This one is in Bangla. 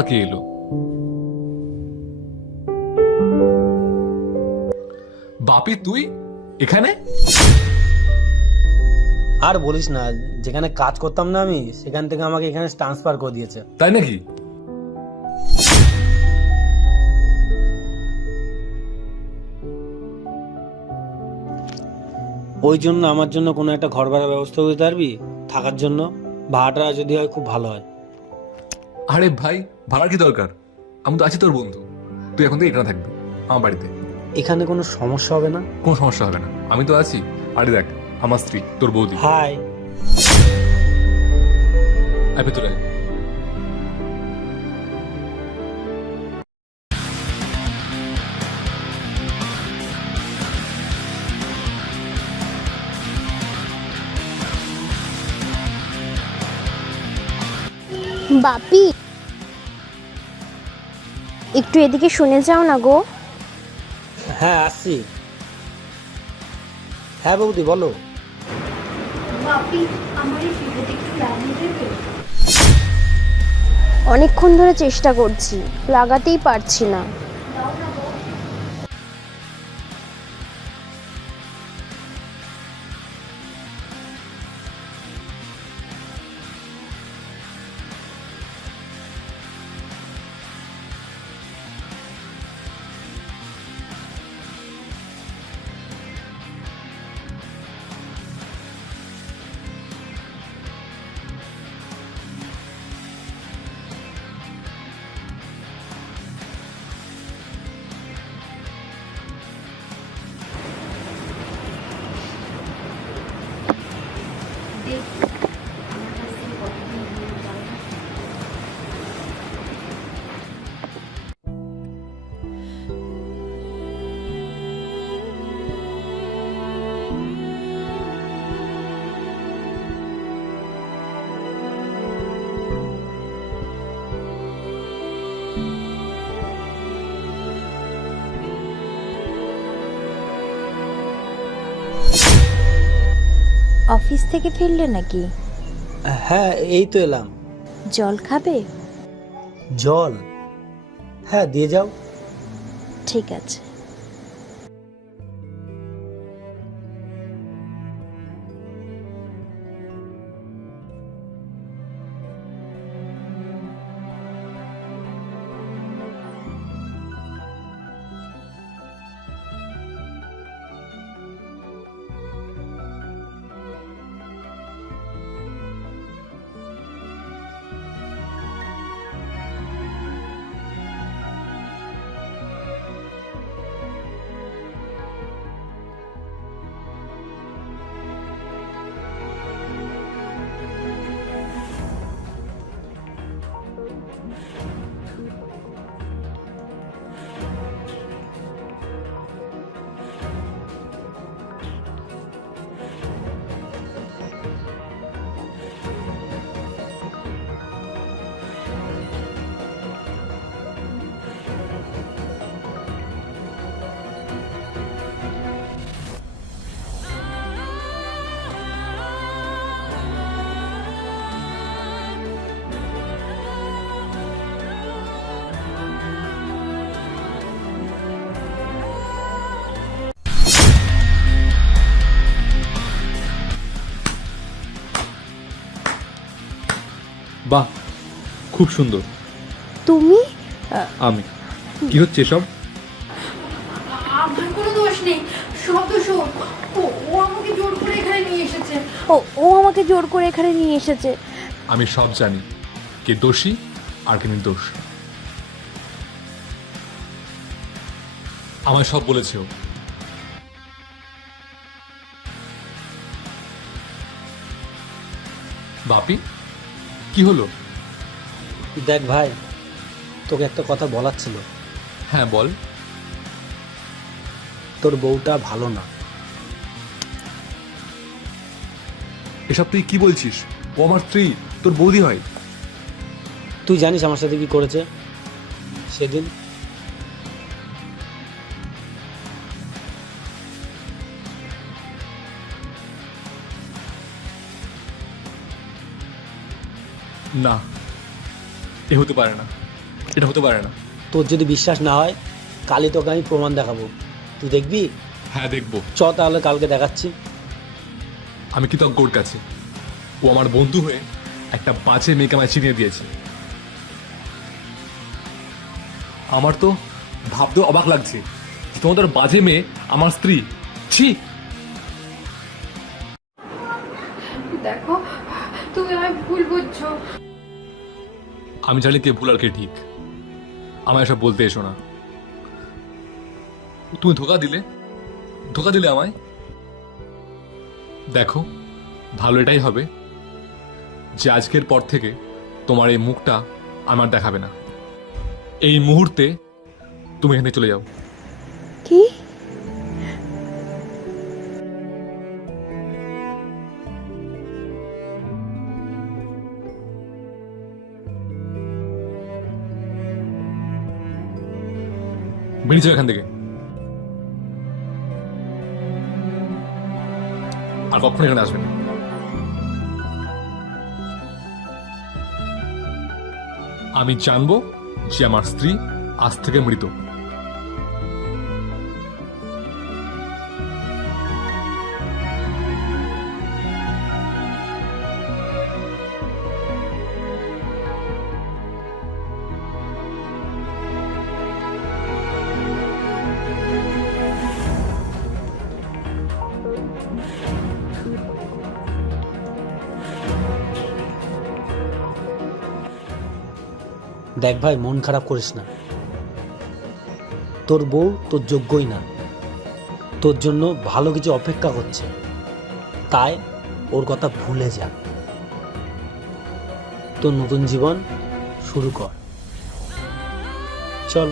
আবার কে এলো? বাপি তুই এখানে? আর বলিস না যেখানে কাজ করতাম না আমি সেখান থেকে আমাকে এখানে ট্রান্সফার করে দিয়েছে। তাই নাকি? ওই জন্য আমার জন্য কোনো একটা ঘর ভাড়ার ব্যবস্থা করে দিতে পারবি? থাকার জন্য? ভাড়াটা যদি হয় খুব ভালো হয়। আরে ভাই ভাড়ার কি দরকার? আমি তো আছি তোর বন্ধু। তুই এখন থেকে এখানে থাকবি আমার বাড়িতে। এখানে কোনো সমস্যা হবে না? কোনো সমস্যা হবে না। আমি তো আছি। আরে দেখ আমার স্ত্রী তোর বৌদি। হাই। আয় ভেতরে আয়। বাপি। একটু এদিকে শুনে যাও না গো। হ্যাঁ আসছি। হ্যাঁ বৌদি বলো। অনেকক্ষণ ধরে চেষ্টা করছি লাগাতেই পারছি না। অফিস থেকে ফিরলে নাকি? হ্যাঁ এই তো এলাম। জল খাবে? জল? হ্যাঁ দিয়ে যাও। ঠিক আছে। খুব সুন্দর। তুমি? আমি। কি হচ্ছে সব আমার কোনো দোষ নেই সব দোষ ও আমাকে জোর করে এখানে নিয়ে এসেছে। ও ও আমাকে জোর করে এখানে নিয়ে এসেছে। আমি সব জানি কে দোষী আর কে নির্দোষ। আমায় সব বলেছে ও। বাপি কি হলো? দেখ ভাই তোকে একটা কথা বলার ছিল। হ্যাঁ বল। তোর বউটা ভালো না। এসব তুই কি বলছিস? ও আমার স্ত্রী তোর বৌদি হয়। তুই জানিস আমার সাথে কি করেছে? সেদিন। না। এ হতে পারে না। এটা হতে পারে না। তোর যদি বিশ্বাস না হয় কালই তোকে আমি প্রমাণ দেখাবো। তুই দেখবি? হ্যাঁ দেখব। চ তাহলে কালকে দেখাচ্ছি। আমি কৃতজ্ঞ ওর কাছে। ও আমার বন্ধু হয়ে একটা বাজে মেয়েকে আমায় চিনিয়ে দিয়েছে। আমার তো ভাবতেও অবাক লাগছে তোমাদের বাজে মেয়ে আমার স্ত্রী। ছি! আমি জানি কে ভুল আর কে ঠিক। আমায় এসব বলতে এসো না। তুমি ধোকা দিলে? ধোকা দিলে আমায়? দেখো, ভালো এটাই হবে যে আজকের পর থেকে তোমার এই মুখটা আমার দেখাবে না। এই মুহূর্তে তুমি এখানে চলে যাও। বেরিয়ে যাও এখান থেকে। আর কখনো এখানে আসবেন আমি জানব যে আমার স্ত্রী আজ থেকে মৃত। দেখ ভাই, মন খারাপ করিস না। তোর বউ তোর যোগ্যই না। তোর জন্য ভালো কিছু অপেক্ষা করছে। তাই ওর কথা ভুলে যা। তোর নতুন জীবন শুরু কর। চল।